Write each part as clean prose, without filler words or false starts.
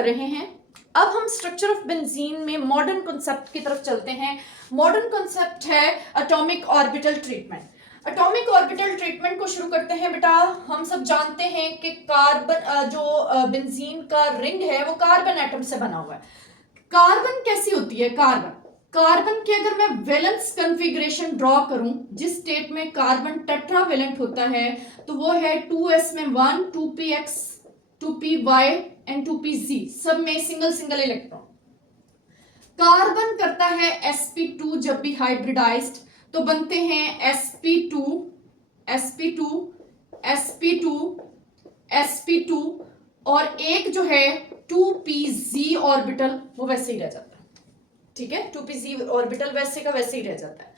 कर रहे हैं। अब हम स्ट्रक्चर ऑफ बेंजीन में मॉडर्न कॉन्सेप्ट की तरफ चलते हैं। मॉडर्न कॉन्सेप्ट है atomic orbital treatment. Atomic orbital treatment को शुरू करते हैं बेटा। हम सब जानते हैं कि कार्बन जो बेंजीन का रिंग है वो कार्बन एटम से बना हुआ है। कार्बन कैसी होती है? कार्बन की अगर मैं वैलेंस कॉन्फ़िगरेशन ड्रॉ करूं, जिस स्टेट में कार्बन टेट्रावेलेंट होता है तो वो है 2s में 1, 2px, 2py एंड 2pz, सब में सिंगल सिंगल इलेक्ट्रॉन। कार्बन करता है sp2 जब भी हाइब्रिडाइज्ड, तो बनते हैं sp2, sp2, sp2, sp2 और एक जो है 2pz ऑर्बिटल वो वैसे ही रह जाता है। ठीक है, 2pz ऑर्बिटल वैसे का वैसे ही रह जाता है।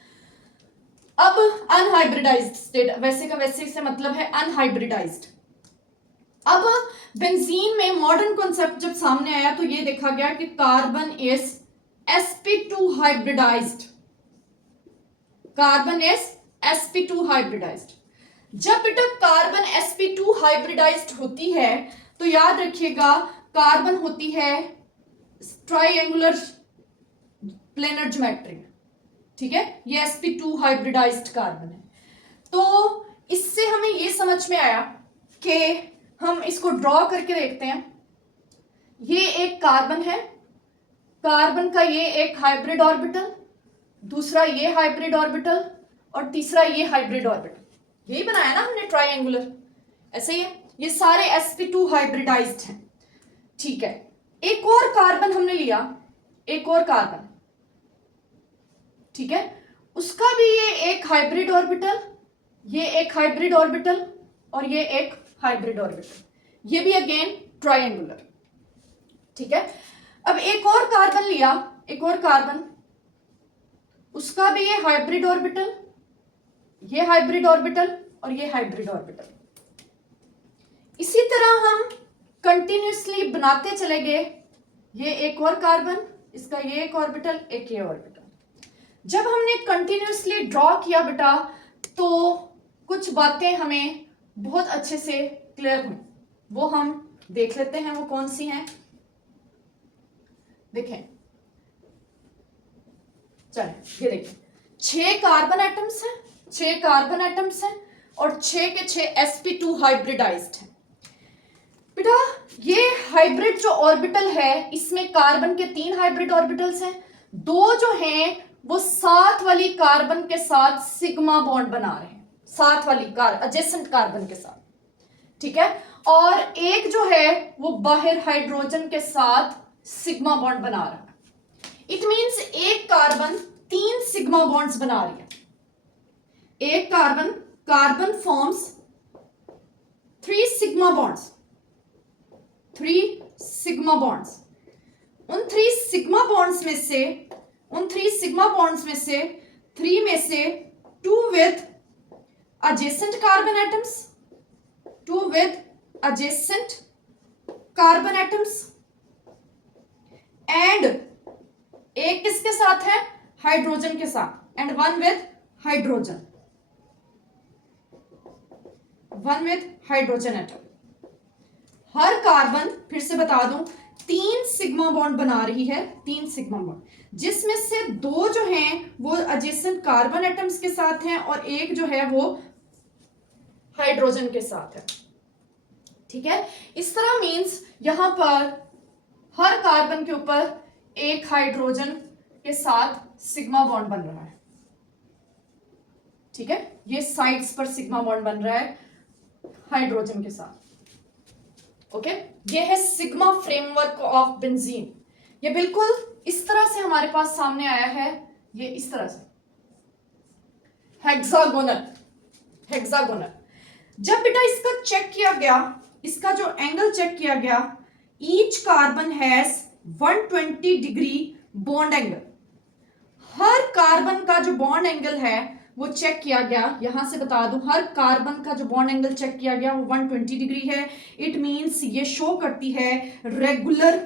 अब अनहाइब्रिडाइज्ड स्टेट, वैसे का वैसे से मतलब है अनहाइब्रिडाइज्ड। अब बेंजीन में मॉडर्न कॉन्सेप्ट जब सामने आया तो ये देखा गया कि carbon is sp2 hybridized, carbon is sp2 hybridized. जब बेटा कार्बन sp2 हाइब्रिडाइज्ड होती है तो याद रखिएगा कार्बन होती है ट्राइएंगुलर प्लेनर ज्योमेट्री। ठीक है, ये sp2 हाइब्रिडाइज्ड कार्बन है। तो इससे हमें ये समझ में आया कि हम इसको ड्रॉ करके देखते हैं। ये एक कार्बन है, कार्बन का ये एक हाइब्रिड ऑर्बिटल, दूसरा ये हाइब्रिड ऑर्बिटल और तीसरा ये हाइब्रिड ऑर्बिटल। यही बनाया ना हमने ट्राइएंगुलर, ऐसे ही है। ये सारे sp2 हाइब्रिडाइज्ड हैं। ठीक है, एक और कार्बन हमने लिया, एक और कार्बन, ठीक है, उसका भी ये एक हाइब्रिड ऑर्बिटल, ये एक हाइब्रिड ऑर्बिटल और ये एक हाइब्रिड ऑर्बिटल, ये भी अगेन ट्राइएंगुलर। ठीक है, अब एक और कार्बन लिया, एक और कार्बन, उसका भी ये हाइब्रिड ऑर्बिटल, ये हाइब्रिड ऑर्बिटल और ये हाइब्रिड ऑर्बिटल। इसी तरह हम कंटिन्यूसली बनाते चले गए। ये एक और कार्बन, इसका ये एक ऑर्बिटल, एक ये ऑर्बिटल। जब हमने कंटिन्यूसली ड्रॉ किया बेटा तो कुछ बातें हमें बहुत अच्छे से क्लियर हुई, वो हम देख लेते हैं। वो कौन सी हैं? देखें, चलें, ये देखिए 6 कार्बन एटम्स हैं, 6 कार्बन एटम्स हैं और 6 के 6 sp2 हाइब्रिडाइज्ड हैं। बेटा ये हाइब्रिड जो ऑर्बिटल है इसमें कार्बन के 3 हाइब्रिड ऑर्बिटल्स हैं, 2 जो हैं वो साथ वाली कार्बन के साथ सिग्मा बॉन्ड बना रहे हैं, साथ वाली एडजेसेंट कार्बन के साथ। ठीक है, और एक जो है वो बाहर हाइड्रोजन के साथ सिग्मा बॉन्ड बना रहा है। इट मींस एक कार्बन 3 सिग्मा बॉन्ड्स बना रही है। एक carbon forms 3 sigma bonds, 3 sigma bonds. उन 3 सिग्मा बॉन्ड्स में से 3 में से 2 with adjacent carbon atoms, 2 with adjacent carbon atoms and एक किसके साथ है? हाइड्रोजन के साथ, and 1 with hydrogen, 1 with hydrogen atom. Her carbon, फिर से बता दूं, 3 सिग्मा बॉन्ड बना रही है, 3 सिग्मा बॉन्ड, जिसमें से 2 जो हैं वो एडजेसेंट कार्बन एटम्स के साथ हैं और एक जो है वो हाइड्रोजन के साथ है। ठीक है, इस तरह मींस यहां पर हर कार्बन के ऊपर एक हाइड्रोजन के साथ सिग्मा बॉन्ड बन रहा है। ठीक है, ये साइड्स पर सिग्मा बॉन्ड बन रहा है हाइड्रोजन के साथ। ओके, ये है सिग्मा फ्रेमवर्क ऑफ बेंजीन। ये बिल्कुल इस तरह से हमारे पास सामने आया है, ये इस तरह से हेक्सागोनल, हेक्सागोनल। जब बेटा इसका चेक किया गया, इसका जो एंगल चेक किया गया, each carbon has 120 degree bond angle. Her carbon का जो बॉन्ड एंगल है वो चेक किया गया। यहां से बता दूं, हर कार्बन का जो बॉन्ड एंगल चेक किया गया वो 120 डिग्री है। इट मींस ये शो करती है रेगुलर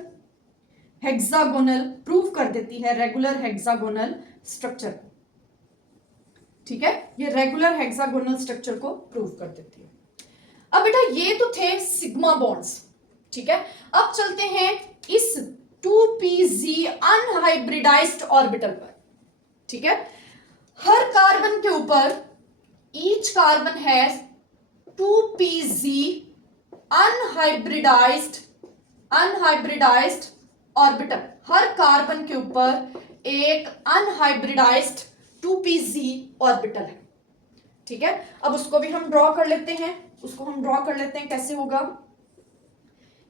हेक्सागोनल, प्रूव कर देती है रेगुलर हेक्सागोनल स्ट्रक्चर। ठीक है, ये रेगुलर हेक्सागोनल स्ट्रक्चर को प्रूव कर देती है। अब बेटा ये तो थे सिग्मा बॉन्ड्स, ठीक है, अब चलते हैं इस 2pz अनहाइब्रिडाइज्ड ऑर्बिटल पर। ठीक है, हर कार्बन के ऊपर each carbon has 2pz unhybridized orbital. Her carbon के ऊपर एक अनहाइब्रिडाइज्ड 2pz ऑर्बिटल है। ठीक है, अब उसको भी हम ड्रॉ कर लेते हैं। कैसे होगा,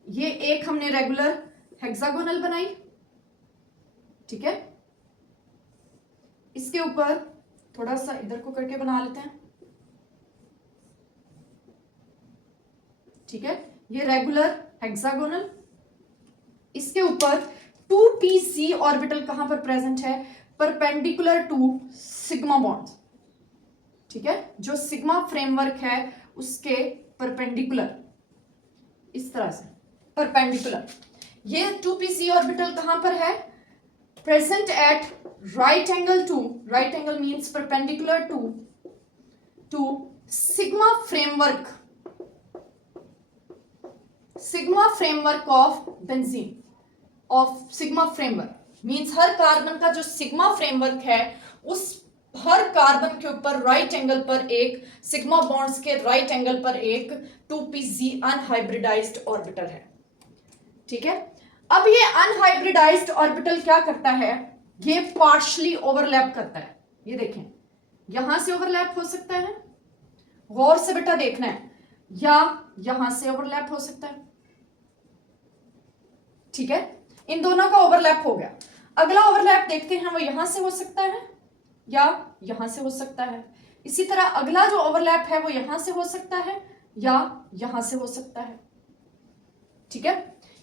ये एक हमने रेगुलर हेक्सागोनल बनाई। ठीक है, इसके ऊपर थोड़ा सा इधर को करके बना लेते हैं। ठीक है, ये रेगुलर हेक्सागोनल, इसके ऊपर 2pz ऑर्बिटल कहां पर प्रेजेंट है, परपेंडिकुलर टू सिग्मा बॉन्ड। ठीक है, जो सिग्मा फ्रेमवर्क है उसके परपेंडिकुलर, इस तरह से परपेंडिकुलर। ये 2pz ऑर्बिटल कहां पर है, present at right angle to, right angle means perpendicular to sigma framework of benzene, of sigma framework means हर कार्बन का जो सिग्मा फ्रेमवर्क है उस हर कार्बन के ऊपर राइट एंगल पर एक, सिग्मा बॉन्ड्स के राइट एंगल पर एक 2pz अनहाइब्रिडाइज्ड ऑर्बिटल है। ठीक है, अब ये अनहाइब्रिडाइज्ड ऑर्बिटल क्या करता है, ये पार्शली ओवरलैप करता है। ये देखें, यहां से ओवरलैप हो सकता है, गौर से बेटा देखना है, या यहां से ओवरलैप हो सकता है। ठीक है, इन दोनों का ओवरलैप हो गया। अगला ओवरलैप देखते हैं, वो यहां से हो सकता है या यहां से हो सकता है। इसी तरह अगला जो ओवरलैप है वो यहां से हो सकता है या यहां से हो सकता है। ठीक है,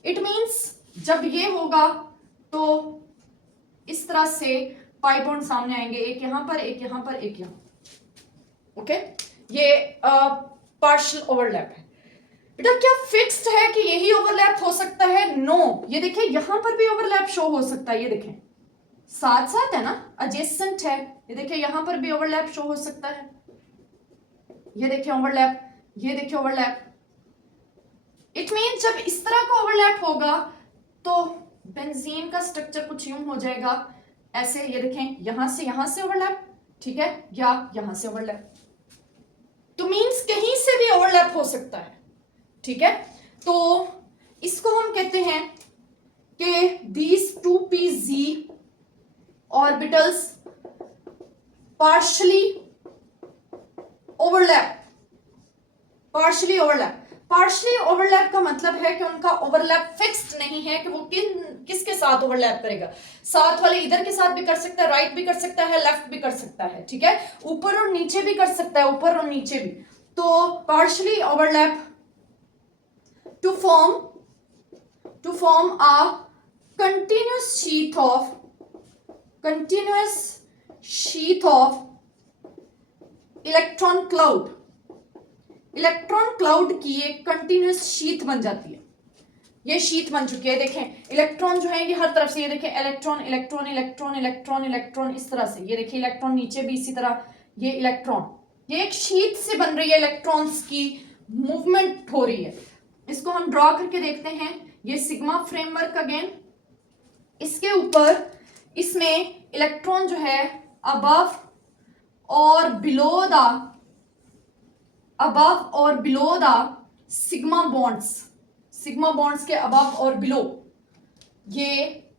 इट मींस जब ये होगा तो इस तरह से पाई बॉन्ड सामने आएंगे, एक यहां पर, एक यहां पर, एक यहां। ओके, ये पार्शियल ओवरलैप है। बेटा क्या फिक्स्ड है कि यही ओवरलैप हो सकता है, नो। ये देखिए यहां पर भी ओवरलैप शो हो सकता है, ये देखें साथ साथ है ना, एडजेसेंट है। ये देखिए यहां पर भी ओवरलैप शो हो सकता है, ये देखिए ओवरलैप, ये देखिए ओवरलैप। इट मीन जब इस तरह का ओवरलैप होगा तो बेंजीन का स्ट्रक्चर कुछ यूं हो जाएगा ऐसे, ये देखें यहां से ओवरलैप, ठीक है, या यहां से ओवरलैप, तो मींस कहीं से भी ओवरलैप हो सकता है। ठीक है, तो इसको हम कहते हैं कि these 2pz orbitals partially overlap. Partially overlap का मतलब है कि उनका ओवरलैप फिक्स्ड नहीं है कि वो किसके साथ ओवरलैप करेगा। साथ वाले इधर के साथ भी कर सकता है, राइट भी कर सकता है, लेफ्ट भी कर सकता है। ठीक है, ऊपर और नीचे भी कर सकता है, ऊपर और नीचे भी। तो partially overlap to form a continuous sheath of electron cloud की एक कंटिन्यूस शीथ बन जाती है। ये शीथ बन चुकी है, देखें इलेक्ट्रॉन जो है ये हर तरफ से, ये देखें इलेक्ट्रॉन इस तरह से, ये देखिए इलेक्ट्रॉन नीचे भी इसी तरह, ये इलेक्ट्रॉन, ये एक शीथ से बन रही है, इलेक्ट्रॉन्स की मूवमेंट हो रही है। इसको हम ड्रॉ करके देखते हैं। ये सिग्मा फ्रेमवर्क अगेन, इसके ऊपर इसमें इलेक्ट्रॉन जो है अबव और बिलो द सिग्मा बॉन्ड्स के अबव और बिलो ये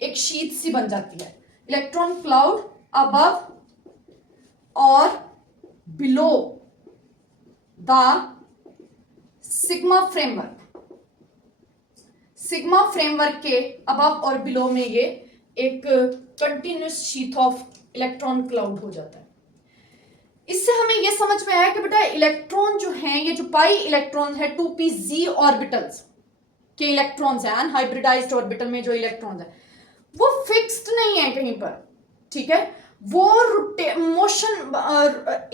एक शीट सी बन जाती है। इलेक्ट्रॉन क्लाउड अबव और बिलो द सिग्मा फ्रेमवर्क के अबव और बिलो में ये एक continuous sheath of electron cloud हो जाता है। इससे हमें ये समझ में आया कि बेटा इलेक्ट्रॉन जो हैं, ये जो पाई इलेक्ट्रॉन है 2pz ऑर्बिटल्स के इलेक्ट्रॉन्स हैं, अनहाइब्रिडाइज्ड ऑर्बिटल में जो इलेक्ट्रॉन्स है वो फिक्स्ड नहीं है कहीं पर। ठीक है, वो मोशन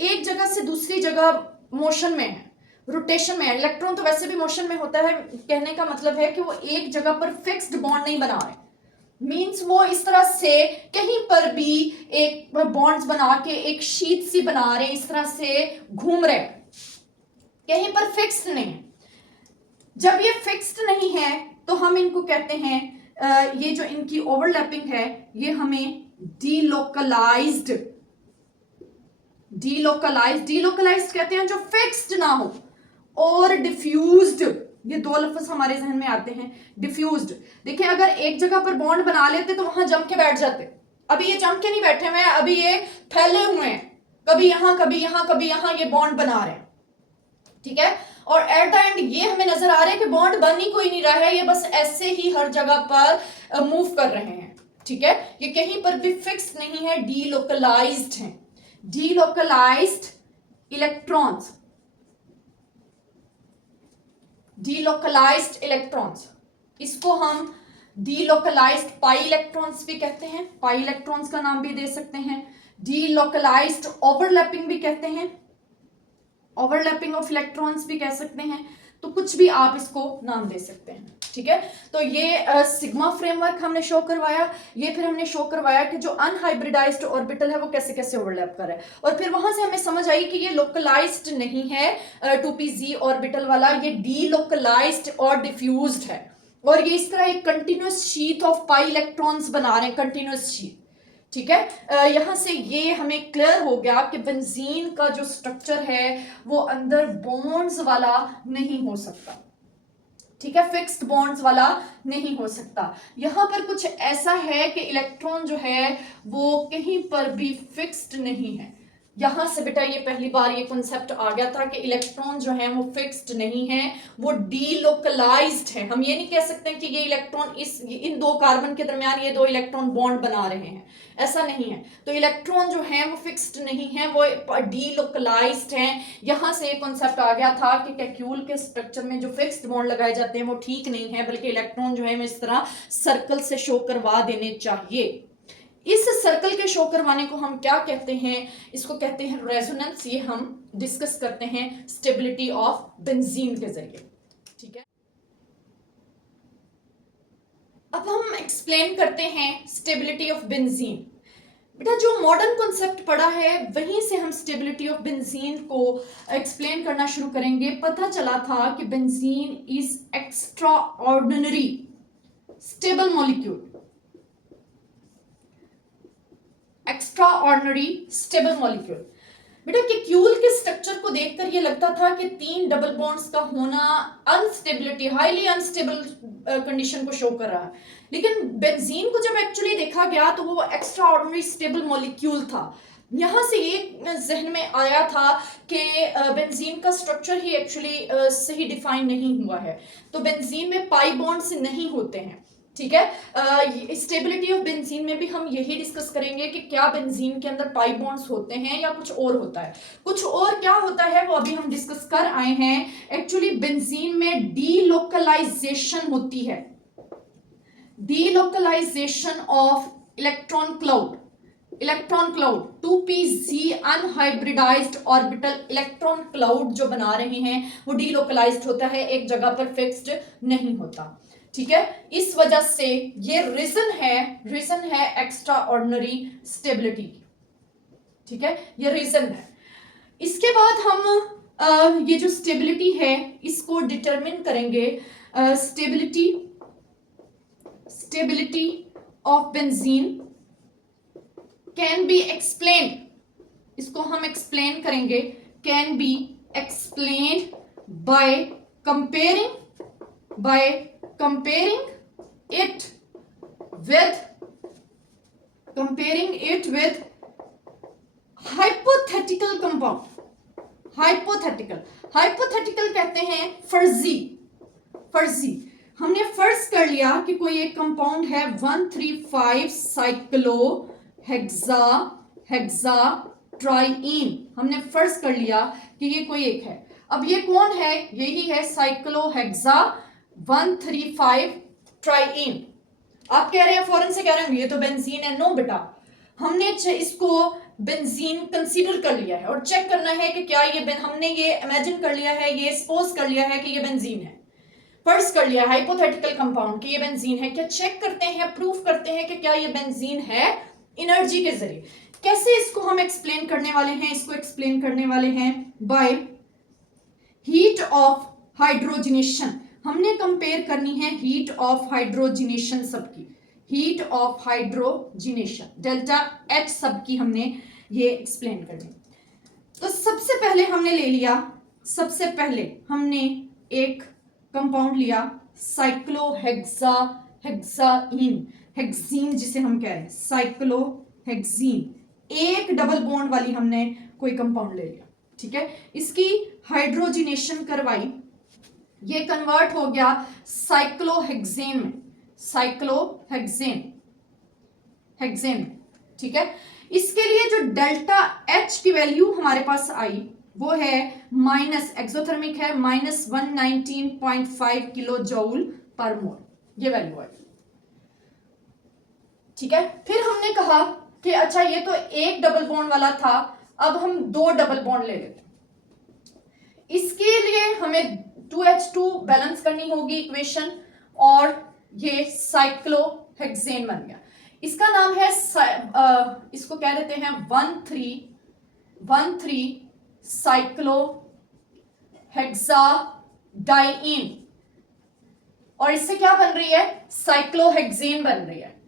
एक जगह से दूसरी जगह मोशन में है, रोटेशन में है। इलेक्ट्रॉन तो वैसे भी मोशन में होता है, कहने का मतलब है कि वो एक जगह पर फिक्स्ड बॉन्ड नहीं बना रहे, मींस वो इस तरह से कहीं पर भी एक बॉन्ड्स बना के एक शीट सी बना रहे, इस तरह से घूम रहे, कहीं पर फिक्स्ड नहीं है। जब ये फिक्स्ड नहीं है तो हम इनको कहते हैं ये जो इनकी ओवरलैपिंग है ये हमें डीलोकलाइज्ड कहते हैं, जो फिक्स्ड ना हो, और डिफ्यूज्ड, ये दो लफ्ज हमारे जहन में आते हैं। डिफ्यूज्ड, देखिए अगर एक जगह पर बॉन्ड बना लेते तो वहां जम के बैठ जाते, अभी ये जम के नहीं बैठे हुए हैं, अभी ये फैले हुए हैं, कभी यहां कभी यहां कभी यहां, ये बॉन्ड बना रहे हैं, ठीक है। और एट द एंड ये हमें नजर आ रहा है कि बॉन्ड बन ही कोई नहीं रहा है, ये बस ऐसे ही हर जगह पर मूव कर रहे हैं, ठीक है। ये कहीं पर भी फिक्स नहीं है, डीलोकलाइज्ड हैं। डीलोकलाइज्ड इलेक्ट्रॉन्स, डीलोकलाइज्ड इलेक्ट्रॉन्स, इसको हम डीलोकलाइज्ड पाई इलेक्ट्रॉन्स भी कहते हैं, पाई इलेक्ट्रॉन्स का नाम भी दे सकते हैं, डीलोकलाइज्ड ओवरलैपिंग भी कहते हैं, ओवरलैपिंग ऑफ इलेक्ट्रॉन्स भी कह सकते हैं, तो कुछ भी आप इसको नाम दे सकते हैं, ठीक है। तो ये सिग्मा फ्रेमवर्क हमने शो करवाया, ये फिर हमने शो करवाया कि जो अनहाइब्रिडाइज्ड ऑर्बिटल है वो कैसे कैसे ओवरलैप कर रहा है, और फिर वहां से हमें समझ आई कि ये लोकलाइज्ड नहीं है 2pz ऑर्बिटल वाला, ये डीलोकलाइज्ड और डिफ्यूज्ड है, और ये इस तरह एक continuous sheet of pi electrons बना रहे हैं, कंटिन्यूअस शीट, ठीक है। यहां से ये हमें क्लियर हो गया कि बेंजीन का जो स्ट्रक्चर है वो अंदर बॉन्ड्स वाला नहीं हो सकता, ठीक है, फिक्स्ड बॉन्ड्स वाला नहीं हो सकता। यहां पर कुछ ऐसा है कि इलेक्ट्रॉन जो है वो कहीं पर भी फिक्स्ड नहीं है। यहां से बेटा ये पहली बार ये कॉन्सेप्ट आ गया था कि इलेक्ट्रॉन जो है वो फिक्स्ड नहीं है, वो डीलोकलाइज्ड है। हम ये नहीं कह सकते कि ये इलेक्ट्रॉन इन दो कार्बन के दरमियान ये दो इलेक्ट्रॉन बॉन्ड बना रहे हैं, ऐसा नहीं है। तो इलेक्ट्रॉन जो है वो फिक्स्ड नहीं है, वो डीलोकलाइज्ड है। यहां से एक कॉन्सेप्ट आ गया था कि कैक्यूल के स्ट्रक्चर में जो फिक्स्ड बॉन्ड लगाए जाते हैं वो ठीक नहीं है, बल्कि इलेक्ट्रॉन जो है हमें इस तरह सर्कल से शो करवा देने चाहिए। इस सर्कल के शो करवाने को हम क्या कहते हैं, इसको कहते हैं रेजोनेंस। ये हम डिस्कस करते हैं स्टेबिलिटी ऑफ बेंजीन के जरिए, ठीक है। अब हम एक्सप्लेन करते हैं स्टेबिलिटी ऑफ बेंजीन। बेटा जो मॉडर्न कॉन्सेप्ट पढ़ा है वहीं से हम स्टेबिलिटी ऑफ बेंजीन को एक्सप्लेन करना शुरू करेंगे। पता चला था कि benzene is extra ordinary stable molecule, extra ordinary stable molecule. बेटा कैक्यूल के स्ट्रक्चर को देखकर ये लगता था कि 3 डबल बॉन्ड्स का होना अनस्टेबिलिटी, हाईली अनस्टेबल कंडीशन को शो कर रहा है, लेकिन बेंजीन को जब एक्चुअली देखा गया तो वो एक्स्ट्रा ऑर्डिनरी स्टेबल मॉलिक्यूल था। यहां से ये जहन में आया था कि बेंजीन का स्ट्रक्चर ही एक्चुअली सही डिफाइन नहीं हुआ है, तो बेंजीन में पाई बॉन्ड्स नहीं होते हैं, ठीक है। स्टेबिलिटी ऑफ बेंजीन में भी हम यही डिस्कस करेंगे कि क्या बेंजीन के अंदर पाई बॉन्ड्स होते हैं या कुछ और होता है। कुछ और क्या होता है वो अभी हम डिस्कस कर आए हैं। एक्चुअली बेंजीन में डीलोकलाइजेशन होती है, delocalization of electron cloud, 2pz unhybridized orbital electron cloud जो बना रहे हैं वो डीलोकलाइज्ड होता है, एक जगह पर फिक्स्ड नहीं होता, ठीक है। इस वजह से ये रीजन है एक्स्ट्रा ऑर्डिनरी स्टेबिलिटी, ठीक है, ये रीजन है। इसके बाद हम ये जो स्टेबिलिटी है इसको डिटरमिन करेंगे। Stability of benzene can be explain, इसको हम एक्सप्लेन करेंगे, can be explain by comparing it with hypothetical compound। hypothetical कहते हैं फर्जी। हमने फर्ज कर लिया कि कोई एक कंपाउंड है 135 साइक्लो हेक्सा ट्राइइन, हमने फर्ज कर लिया कि ये कोई एक है। अब ये कौन है, यही है साइक्लो हेक्सा 135 ट्राइइन। आप कह रहे हैं फौरन से कह रहे हैं ये तो बेंजीन है। नो बेटा, हमने इसको बेंजीन कंसीडर कर लिया है और चेक करना है कि क्या ये हमने ये इमेजिन कर लिया है, ये सपोज कर लिया है कि ये बेंजीन है, फर्ज कर लिया हाइपोथेटिकल कंपाउंड कि ये बेंजीन है। क्या चेक करते हैं, प्रूफ करते हैं कि क्या ये बेंजीन है एनर्जी के जरिए। कैसे इसको हम एक्सप्लेन करने वाले हैं, इसको एक्सप्लेन करने वाले हैं बाय हीट ऑफ हाइड्रोजनेशन। हमने कंपेयर करनी है हीट ऑफ हाइड्रोजिनेशन सबकी, heat of hydrogenation delta H सबकी हमने ये एक्सप्लेन करनी। तो सबसे पहले हमने ले लिया, सबसे पहले हमने एक कंपाउंड लिया साइक्लोहेक्सा हेक्साइन, हेक्सीन जिसे हम कह रहे हैं, साइक्लोहेक्सीन, एक डबल बॉन्ड वाली हमने कोई कंपाउंड ले लिया, ठीक है। इसकी हाइड्रोजिनेशन करवाई, ये कन्वर्ट हो गया साइक्लोहेक्सेन में, साइक्लोहेक्सेन, हेक्सेन, ठीक है। इसके लिए जो डेल्टा एच की वैल्यू हमारे पास आई वो है माइनस, एक्सोथर्मिक है, -119.5 किलो जूल पर मोल, ये वैल्यू आई, ठीक है। फिर हमने कहा कि अच्छा ये तो एक डबल बॉन्ड वाला था, अब हम दो डबल बॉन्ड ले लेते हैं। इसके लिए हमें 2H2 बैलेंस करनी होगी इक्वेशन, और ये साइक्लोहेक्सेन बन गया। इसका नाम है इसको कह देते हैं 1,3 साइक्लोहेक्साडाइइन, और इससे क्या बन रही है, साइक्लोहेक्सेन बन रही है।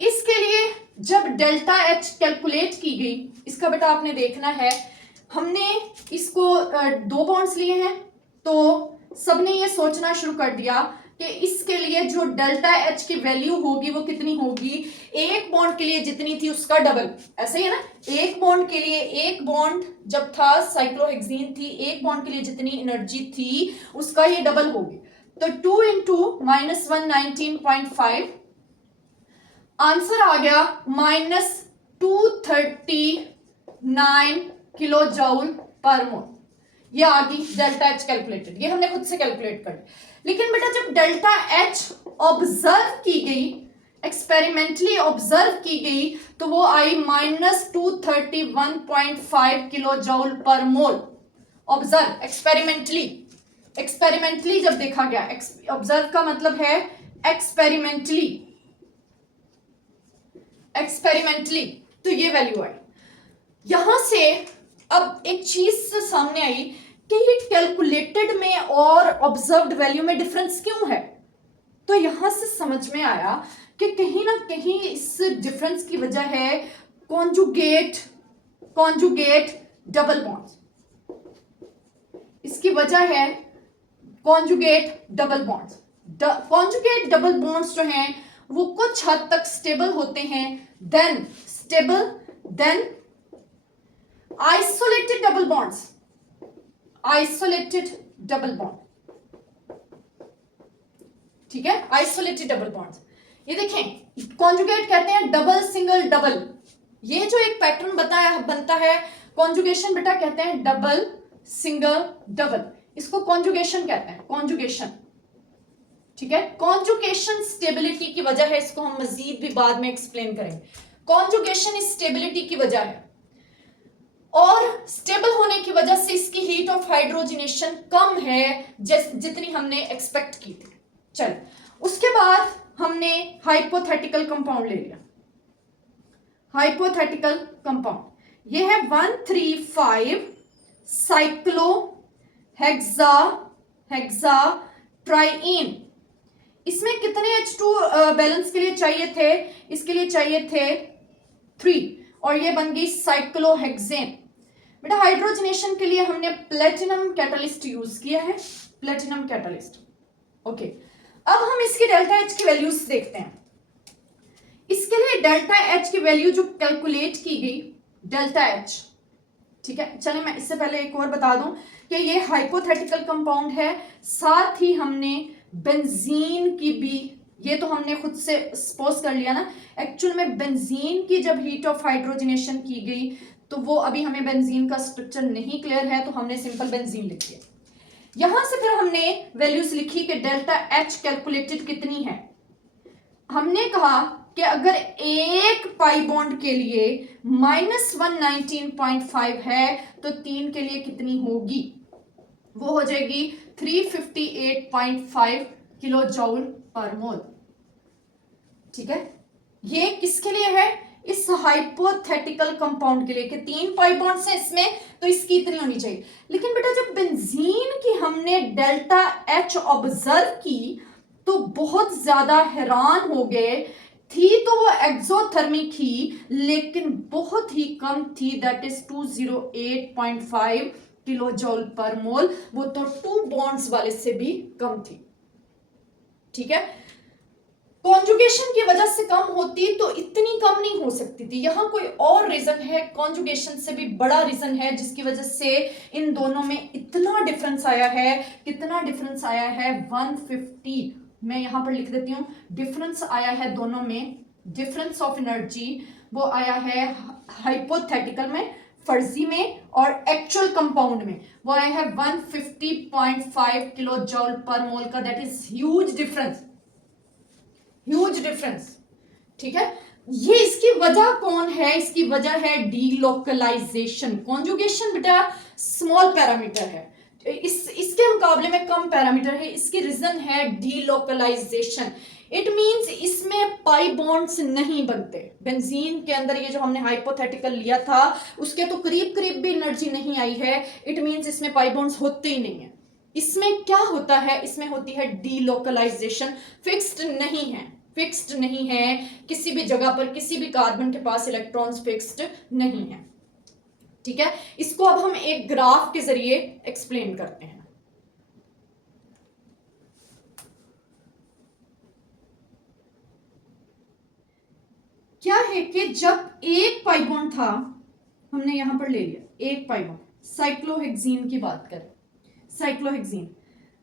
इसके लिए जब डेल्टा एच कैलकुलेट की गई, इसका बेटा आपने देखना है, हमने इसको दो बॉन्ड्स लिए हैं, तो सबने ये सोचना शुरू कर दिया कि इसके लिए जो डेल्टा एच की वैल्यू होगी वो कितनी होगी, एक बॉन्ड के लिए जितनी थी उसका डबल, ऐसा ही है ना, एक बॉन्ड के लिए, एक बॉन्ड जब था साइक्लोहेक्सीन थी, एक बॉन्ड के लिए जितनी एनर्जी थी उसका ये डबल होगी। तो 2 इंटू -119.5, आंसर आ गया -239 किलो जूल पर मोल, ये आ गई डेल्टा एच कैलकुलेटेड, ये हमने खुद से कैलकुलेट कर। लेकिन बेटा जब डेल्टा एच ऑब्जर्व की गई, एक्सपेरिमेंटली ऑब्जर्व की गई, तो वो आई -231.5 किलो जूल पर मोल। ऑब्जर्व, एक्सपेरिमेंटली, एक्सपेरिमेंटली जब देखा गया, ऑब्जर्व का मतलब है एक्सपेरिमेंटली, एक्सपेरिमेंटली, तो ये वैल्यू आई। यहां से अब एक चीज सामने आई कि ये कैलकुलेटेड में और ऑब्जर्व्ड वैल्यू में डिफरेंस क्यों है। तो यहां से समझ में आया कि कहीं ना कहीं इस डिफरेंस की वजह है कॉन्जुगेट डबल बॉन्ड्स, इसकी वजह है conjugate double bonds. Conjugate double bonds जो हैं वो कुछ हद तक स्टेबल होते हैं, then isolated double bonds, isolated double bond, ठीक है, आइसोलेटेड डबल बॉन्ड्स। ये देखें, कॉन्जुगेट कहते हैं डबल सिंगल डबल, ये जो एक पैटर्न बनता है कॉन्जुगेशन बेटा कहते हैं डबल सिंगल डबल, इसको कॉन्जुगेशन कहते हैं, कॉन्जुगेशन, ठीक है। कॉन्जुगेशन स्टेबिलिटी की वजह है, इसको हम मजीद भी बाद में एक्सप्लेन करेंगे। कॉन्जुगेशन इस स्टेबिलिटी की वजह है, और स्टेबल होने की वजह से इसकी हीट ऑफ हाइड्रोजिनेशन कम है जितनी हमने एक्सपेक्ट की थी। चल, उसके बाद हमने हाइपोथेटिकल कंपाउंड ले लिया, हाइपोथेटिकल कंपाउंड ये है 1,3,5 साइक्लोहेक्साट्राइइन। इसमें कितने H2 बैलेंस के लिए चाहिए थे, इसके लिए चाहिए थे 3, और ये बन गई साइक्लोहेक्सेन। बेटा हाइड्रोजनेशन के लिए हमने प्लेटिनम कैटलिस्ट यूज किया है, प्लेटिनम कैटलिस्ट, ओके। अब हम इसकी डेल्टा एच की वैल्यूज देखते हैं। इसके लिए डेल्टा एच की वैल्यू जो कैलकुलेट की गई, डेल्टा एच, ठीक है। चलिए मैं इससे पहले एक और बता दूं कि ये हाइपोथेटिकल कंपाउंड है, साथ ही हमने बेंजीन की भी, ये तो हमने खुद से सपोज कर लिया ना, एक्चुअल में बेंजीन की जब हीट ऑफ हाइड्रोजनेशन की गई तो वो अभी हमें बेंजीन का स्ट्रक्चर नहीं क्लियर है, तो हमने सिंपल बेंजीन लिख दिया। यहां से फिर हमने वैल्यूज लिखी कि डेल्टा एच कैलकुलेटेड कितनी है। हमने कहा कि अगर एक पाई बॉन्ड के लिए -119.5 है तो 3 के लिए कितनी होगी, वो हो जाएगी 358.5 किलो जूल पर मोल, ठीक है। ये किसके लिए है, इस हाइपोथेटिकल कंपाउंड के लिए कि 3 पाई बॉन्ड्स हैं इसमें, तो इसकी इतनी होनी चाहिए। लेकिन बेटा जब बेंजीन की हमने हमने डेल्टा एच ऑब्जर्व की तो बहुत ज्यादा हैरान हो गए। थी तो वो एक्सोथर्मिक ही, लेकिन बहुत ही कम थी, that is 208.5 kilo joule per मोल। वो तो 2 बॉन्ड्स वाले से भी कम थी। ठीक है, कॉन्जुगेशन की वजह से कम होती तो इतनी कम नहीं हो सकती थी। यहां कोई और रीजन है, कॉन्जुगेशन से भी बड़ा रीजन है, जिसकी वजह से इन दोनों में इतना डिफरेंस आया है। कितना डिफरेंस आया है? 150। मैं यहां पर लिख देती हूं, डिफरेंस आया है दोनों में। डिफरेंस ऑफ एनर्जी वो आया है हाइपोथेटिकल में, फर्जी में, और एक्चुअल कंपाउंड में। वो आया है 150.5 किलो जूल पर मोल का। That is huge difference, huge difference. ठीक है, ये इसकी वजह कौन है? इसकी वजह है डीलोकलाइजेशन। कॉन्जुगेशन बेटा स्मॉल पैरामीटर है, इसके मुकाबले में कम पैरामीटर है। इसकी रीजन है डीलोकलाइजेशन। इट मींस इसमें पाई बॉन्ड्स नहीं बनते। बेंजीन के अंदर ये जो हमने हाइपोथेटिकल लिया था उसके तो करीब करीब भी एनर्जी नहीं आई है। इट मींस इसमें पाई बॉन्ड्स होते ही नहीं है। इसमें क्या होता है? इसमें होती है डीलोकलाइजेशन। फिक्स्ड नहीं है, फिक्स्ड नहीं है किसी भी जगह पर, किसी भी कार्बन के पास इलेक्ट्रॉन्स फिक्स्ड नहीं है। ठीक है, इसको अब हम एक ग्राफ के जरिए एक्सप्लेन करते हैं। क्या है कि जब एक पाई बॉन्ड था, हमने यहां पर ले लिया एक पाई बॉन्ड, साइक्लोहेक्सीन की बात करें, साइक्लोहेक्सीन,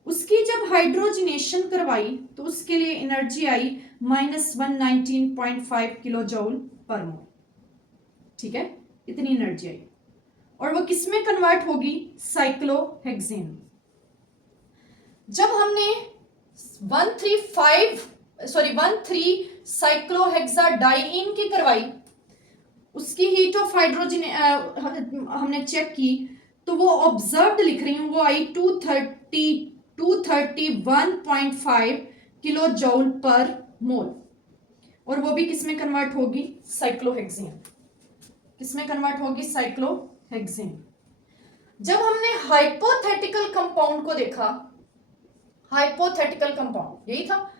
उसकी जब हाइड्रोजनेशन करवाई तो उसके लिए एनर्जी आई -119.5 किलो जूल पर मोल। ठीक है, इतनी एनर्जी आई, और वो किस में कन्वर्ट होगी? साइक्लोहेक्सेन। जब हमने 13 साइक्लोहेक्साडाइइन की करवाई, उसकी हीट ऑफ हाइड्रोजन हमने चेक की तो वो ऑब्जर्व्ड लिख रही हूं, वो आई 231.5 किलो जूल पर मोल, और वो भी किस में कन्वर्ट होगी? साइक्लोहेक्सेन। किस में कन्वर्ट होगी? साइक्लोहेक्सेन। जब हमने हाइपोथेटिकल कंपाउंड को देखा, हाइपोथेटिकल कंपाउंड यही था,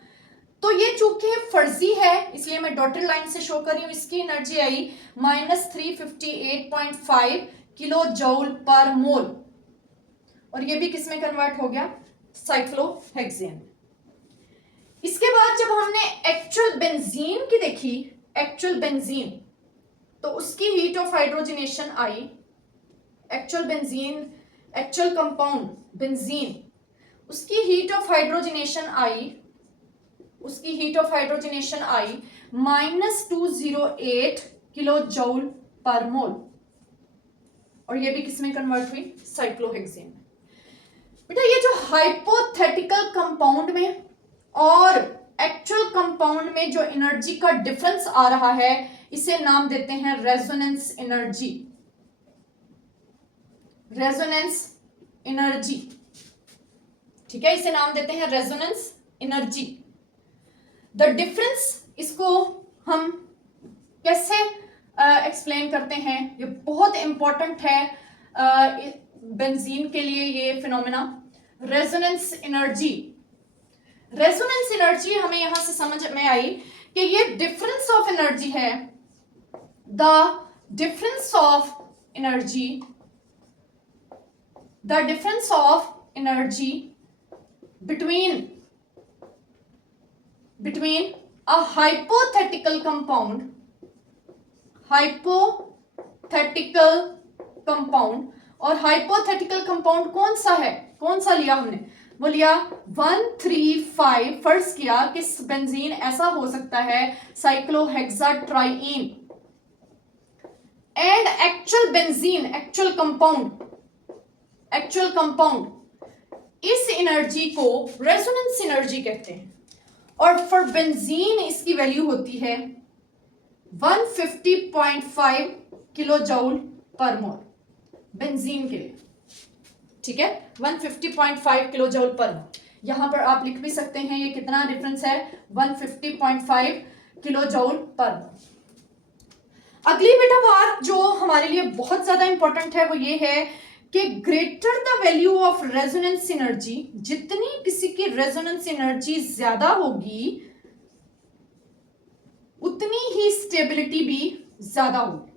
तो ये चूंकि फर्जी है इसलिए मैं डॉटेड लाइन से शो कर रही हूं। इसकी एनर्जी आई -358.5 किलो जूल पर मोल, और ये भी किस में कन्वर्ट हो गया? साइक्लोहेक्सेन। इसके बाद जब हमने एक्चुअल बेंजीन की देखी, एक्चुअल बेंजीन, तो उसकी हीट ऑफ हाइड्रोजनेशन आई, actual benzene, actual compound benzene, उसकी हीट ऑफ हाइड्रोजनेशन आई, उसकी हीट ऑफ हाइड्रोजनेशन आई -208 किलो जूल पर मोल, और ये भी किसमें कन्वर्ट हुई? साइक्लोहेक्सेन। बेटा ये जो हाइपोथेटिकल कंपाउंड में और एक्चुअल कंपाउंड में जो एनर्जी का डिफरेंस आ रहा है, इसे नाम देते हैं रेजोनेंस एनर्जी। रेजोनेंस एनर्जी, ठीक है, इसे नाम देते हैं रेजोनेंस एनर्जी। द डिफरेंस, इसको हम कैसे एक्सप्लेन करते हैं? ये बहुत इंपॉर्टेंट है बेंजीन के लिए ये phenomena, resonance energy. Resonance energy हमें यहां से समझ में आई कि ये डिफरेंस ऑफ एनर्जी है, the difference of energy, the difference of energy between a hypothetical compound, hypothetical compound, और hypothetical compound कौन सा है? कौन सा लिया हमने? वो लिया 135, फर्ज किया कि बेंजीन ऐसा हो सकता है cyclohexatriene, and actual benzene, actual compound, इस एनर्जी को रेजोनेंस एनर्जी कहते हैं, और फॉर बेंजीन इसकी वैल्यू होती है 150.5 किलो जूल पर मोल बेंजीन के लिए। ठीक है, 150.5 किलो जूल पर मोल। यहां पर आप लिख भी सकते हैं ये कितना डिफरेंस है, 150.5 किलो जूल पर मोल। अगली बेटा बात जो हमारे लिए बहुत ज्यादा इंपॉर्टेंट है वो ये है कि greater the value of resonance energy, जितनी किसी की रेजोनेंस एनर्जी ज्यादा होगी उतनी ही स्टेबिलिटी भी ज्यादा होगी।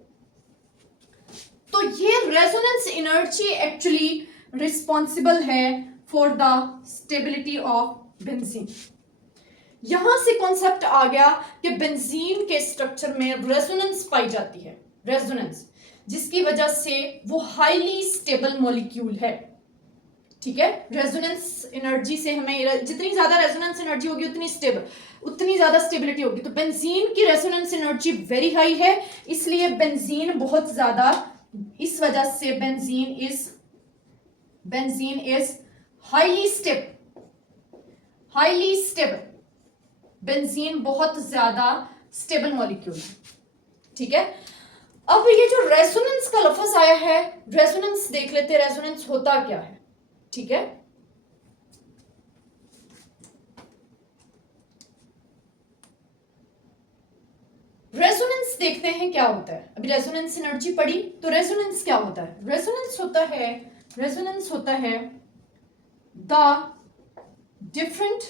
तो ये रेजोनेंस एनर्जी एक्चुअली रिस्पॉन्सिबल है for the stability of benzene. यहां से कॉन्सेप्ट आ गया कि बेंजीन के स्ट्रक्चर में रेजोनेंस पाई जाती है, रेजोनेंस, जिसकी वजह से वो हाईली स्टेबल मॉलिक्यूल है। ठीक है, रेजोनेंस एनर्जी से हमें जितनी ज्यादा रेजोनेंस एनर्जी होगी उतनी ज्यादा स्टेबिलिटी होगी। तो बेंजीन की रेजोनेंस एनर्जी वेरी हाई है, इसलिए बेंजीन बहुत ज्यादा, इस वजह से benzene is highly stable. Benzene बहुत ज्यादा स्टेबल मॉलिक्यूल है। ठीक है, अब ये जो रेजोनेंस का लफ्ज आया है, रेजोनेंस देख लेते हैं, रेजोनेंस होता क्या है। ठीक है, रेजोनेंस देखते हैं क्या होता है। अभी रेजोनेंस एनर्जी पड़ी, तो रेजोनेंस क्या होता है? रेजोनेंस होता है द डिफरेंट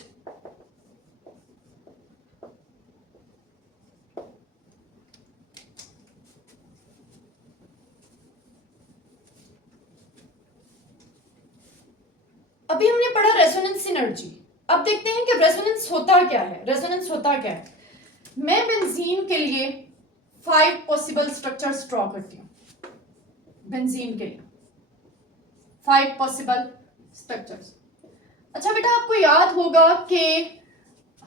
अभी हमने पढ़ा रेजोनेंस एनर्जी। अब देखते हैं कि रेजोनेंस होता क्या है। मैं बेंजीन के लिए 5 पॉसिबल स्ट्रक्चर्स ड्रॉ करती हूं। बेंजीन के लिए 5 पॉसिबल स्ट्रक्चर्स। अच्छा बेटा, आपको याद होगा कि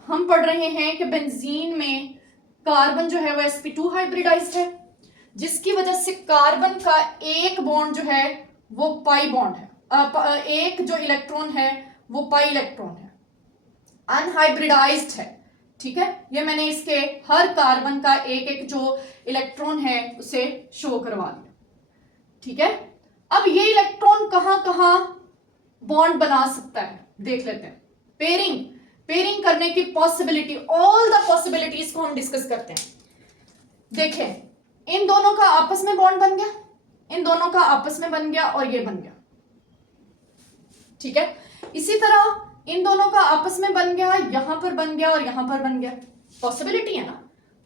हम पढ़ रहे हैं कि बेंजीन में कार्बन जो है वो sp2 हाइब्रिडाइज्ड है, जिसकी वजह से कार्बन का एक बॉन्ड जो है वो पाई बॉन्ड है, एक जो इलेक्ट्रॉन है वो पाई इलेक्ट्रॉन है, अनहाइब्रिडाइज्ड है। ठीक है, ये मैंने इसके हर कार्बन का एक एक जो इलेक्ट्रॉन है उसे शो करवा दिया। ठीक है, अब ये इलेक्ट्रॉन कहां कहां बॉन्ड बना सकता है देख लेते हैं। पेयरिंग करने की पॉसिबिलिटी, ऑल द पॉसिबिलिटीज को हम डिस्कस करते हैं। देखें, इन दोनों का आपस में बॉन्ड बन गया, और ये बन गया। ठीक है, इसी तरह इन दोनों का आपस में बन गया, यहां पर बन गया और यहां पर बन गया। पॉसिबिलिटी है ना,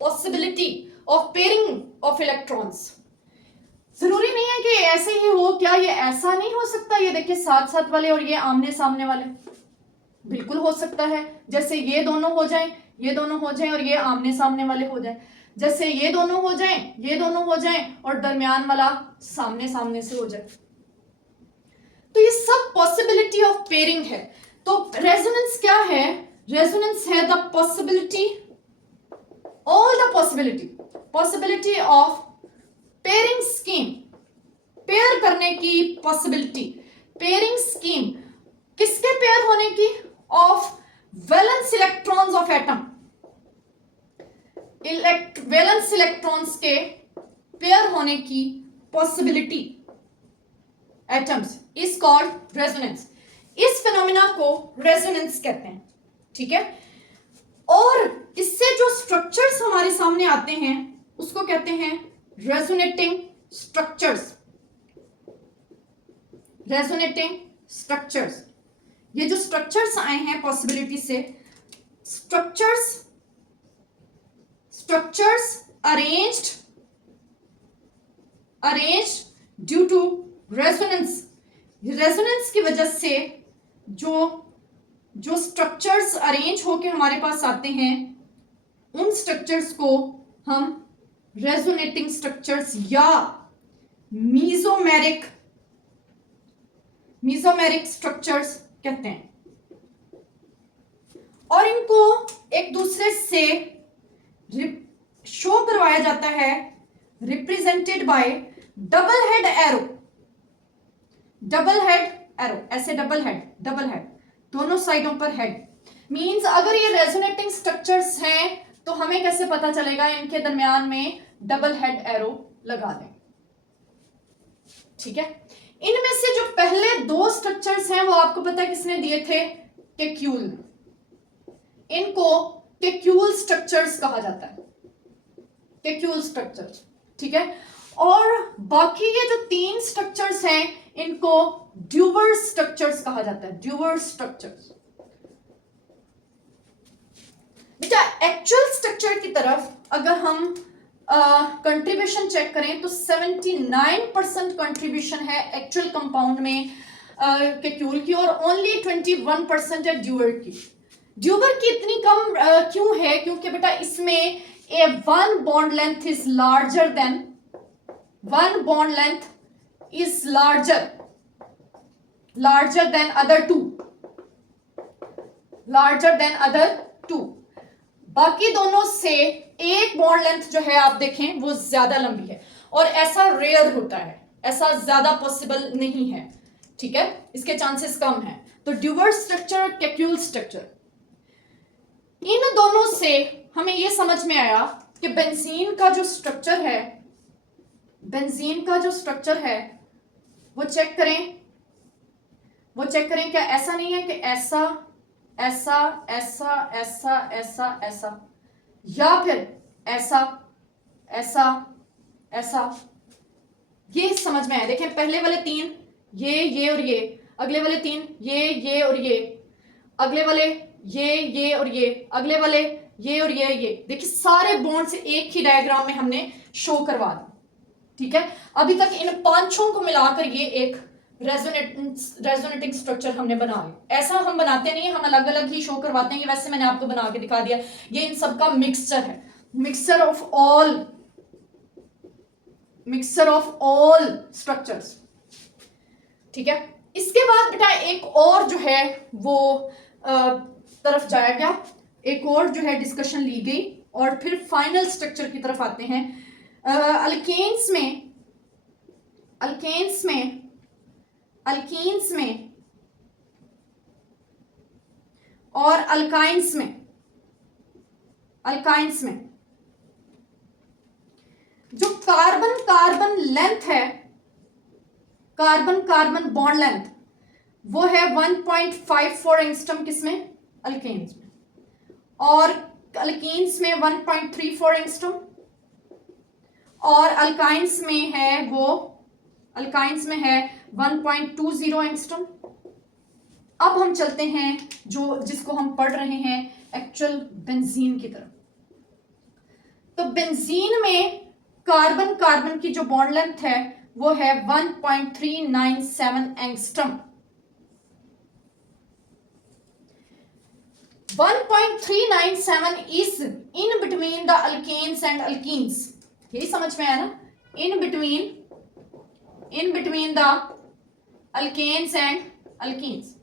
possibility of pairing of electrons. जरूरी नहीं है कि ऐसे ही हो, क्या ये ऐसा नहीं हो सकता? ये देखिए, साथ साथ वाले और ये आमने सामने वाले, बिल्कुल हो सकता है। जैसे ये दोनों हो जाएं और ये आमने सामने वाले हो जाएं, जैसे ये दोनों हो जाएं और दरमियान वाला सामने सामने से हो जाए। तो ये सब पॉसिबिलिटी ऑफ पेयरिंग है। तो रेजोनेंस क्या है? रेजोनेंस है the possibility, all the possibility of pairing scheme, pair करने की पॉसिबिलिटी। पेयरिंग स्कीम किसके पेयर होने की? Of valence electrons of atom, valence electrons के पेयर होने की possibility atoms is called resonance. इस फिनोमिना को रेजोनेंस कहते हैं। ठीक है, और इससे जो स्ट्रक्चर्स हमारे सामने आते हैं उसको कहते हैं रेजोनेटिंग स्ट्रक्चर्स। ये जो स्ट्रक्चर्स आए हैं पॉसिबिलिटी से, structures arranged due to resonance की वजह से जो स्ट्रक्चर्स अरेंज होके हमारे पास आते हैं, उन स्ट्रक्चर्स को हम रेजोनेटिंग स्ट्रक्चर्स या मीजोमेरिक स्ट्रक्चर्स कहते हैं। और इनको एक दूसरे से शो करवाया जाता है, represented by double head arrow, ऐसे डबल हेड, दोनों साइडों पर हेड। मींस अगर ये रेजोनेटिंग स्ट्रक्चर्स हैं तो हमें कैसे पता चलेगा? इनके दरमियान में डबल हेड एरो लगा दें। ठीक है, इनमें से जो पहले 2 स्ट्रक्चर्स हैं वो आपको पता है किसने दिए थे? केक्यूल। इनको केक्यूल स्ट्रक्चर्स कहा जाता है, केक्यूल स्ट्रक्चर्स। ठीक है, और बाकी ये जो 3 स्ट्रक्चर्स हैं इनको ड्यूवर स्ट्रक्चर्स कहा जाता है, ड्यूवर स्ट्रक्चर्स। बेटा एक्चुअल स्ट्रक्चर की तरफ अगर हम कंट्रीब्यूशन चेक करें तो 79% कंट्रीब्यूशन है एक्चुअल कंपाउंड में कैक्यूल की, और ओनली 21% है ड्यूवर की। ड्यूवर की इतनी कम क्यों है? क्योंकि बेटा इसमें a one bond length is larger than, one bond length is larger than other two, larger than other two। बाकी दोनों से एक बॉन्ड लेंथ जो है आप देखें वो ज्यादा लंबी है, और ऐसा रेयर होता है, ऐसा ज्यादा पॉसिबल नहीं है, ठीक है, इसके चांसेस कम है। तो ड्यूवर स्ट्रक्चर और कैक्यूल स्ट्रक्चर, इन दोनों से हमें ये समझ में आया कि बेंजीन का जो स्ट्रक्चर है, बेंजीन का जो स्ट्रक्चर है वो चेक करें, वो चेक करें। क्या ऐसा नहीं है कि ऐसा ऐसा ऐसा ऐसा ऐसा ऐसा, या फिर ऐसा ऐसा ऐसा? ये समझ में आया। देखें पहले वाले तीन ये और ये, अगले वाले तीन ये और ये, अगले वाले ये और ये, अगले वाले ये और ये। देखिए सारे बॉन्ड्स एक ही डायग्राम में हमने शो करवा दी, ठीक है। अभी तक इन पांचों को मिलाकर ये एक रेजोनेटिंग स्ट्रक्चर हमने बनाया। ऐसा हम बनाते नहीं है, हम अलग अलग ही शो करवाते हैं। ये वैसे मैंने आपको बना के दिखा दिया, ये इन सब का मिक्सचर है, मिक्सचर ऑफ ऑल स्ट्रक्चर्स, ठीक है। इसके बाद बेटा एक और जो है वो तरफ जाया गया, एक और जो है डिस्कशन ली गई, और फिर फाइनल स्ट्रक्चर की तरफ आते हैं। अल्केन्स में और अल्काइंस में जो कार्बन लेंथ है, कार्बन बॉन्ड लेंथ वो है 1.54 एंगस्ट्रम, किसमें? अल्केन्स में। और अल्कीन्स में 1.34 एंगस्ट्रम, और अल्काइंस में है 1.20 एंगस्ट्रम। अब हम चलते हैं जिसको हम पढ़ रहे हैं एक्चुअल बेंजीन की तरफ। तो बेंजीन में कार्बन की जो बॉन्ड लेंथ है वो है 1.397 angstrom. 1.397 is in between the alkanes and alkenes. यही समझ में आया ना? In between the alkanes and alkenes,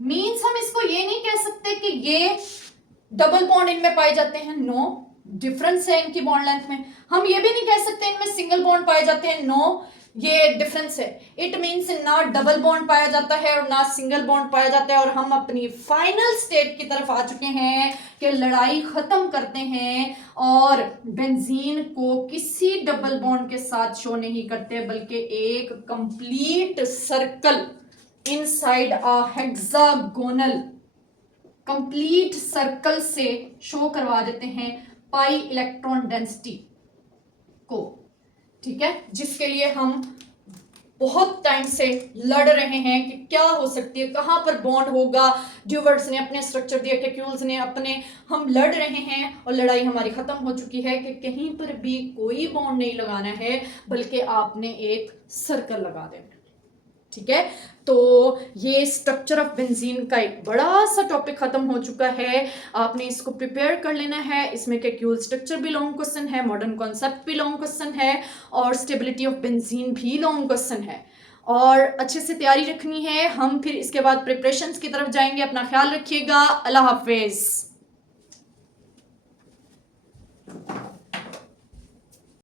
means हम इसको ये नहीं कह सकते कि ये डबल बॉन्ड इनमें पाए जाते हैं, नो, डिफरेंस है इनकी बॉन्ड लेंथ में। हम ये भी नहीं कह सकते इनमें सिंगल बॉन्ड पाए जाते हैं, नो, ये डिफरेंस है। इट मीन्स ना डबल बॉन्ड पाया जाता है और ना सिंगल बॉन्ड पाया जाता है। और हम अपनी फाइनल स्टेट की तरफ आ चुके हैं कि लड़ाई खत्म करते हैं और बेंजीन को किसी डबल बॉन्ड के साथ शो नहीं करते, बल्कि एक complete circle inside a hexagonal, complete circle से शो करवा देते हैं पाई इलेक्ट्रॉन डेंसिटी को, ठीक है, जिसके लिए हम बहुत टाइम से लड़ रहे हैं कि क्या हो सकती है, कहां पर बॉन्ड होगा। ड्यूवर्स ने अपने स्ट्रक्चर दिया, कैक्यूल्स ने अपने, हम लड़ रहे हैं और लड़ाई हमारी खत्म हो चुकी है कि कहीं पर भी कोई बॉन्ड नहीं लगाना है, बल्कि आपने एक सर्कल लगा देना, ठीक है। तो ये स्ट्रक्चर ऑफ बेंजीन का एक बड़ा सा टॉपिक खत्म हो चुका है। आपने इसको प्रिपेयर कर लेना है। इसमें कैक्यूल स्ट्रक्चर भी लॉन्ग क्वेश्चन है, मॉडर्न कॉन्सेप्ट भी लॉन्ग क्वेश्चन है, और स्टेबिलिटी ऑफ बेंजीन भी लॉन्ग क्वेश्चन है, और अच्छे से तैयारी रखनी है। हम फिर इसके बाद प्रिपरेशंस की तरफ जाएंगे। अपना ख्याल रखिएगा। अल्लाह हाफिज।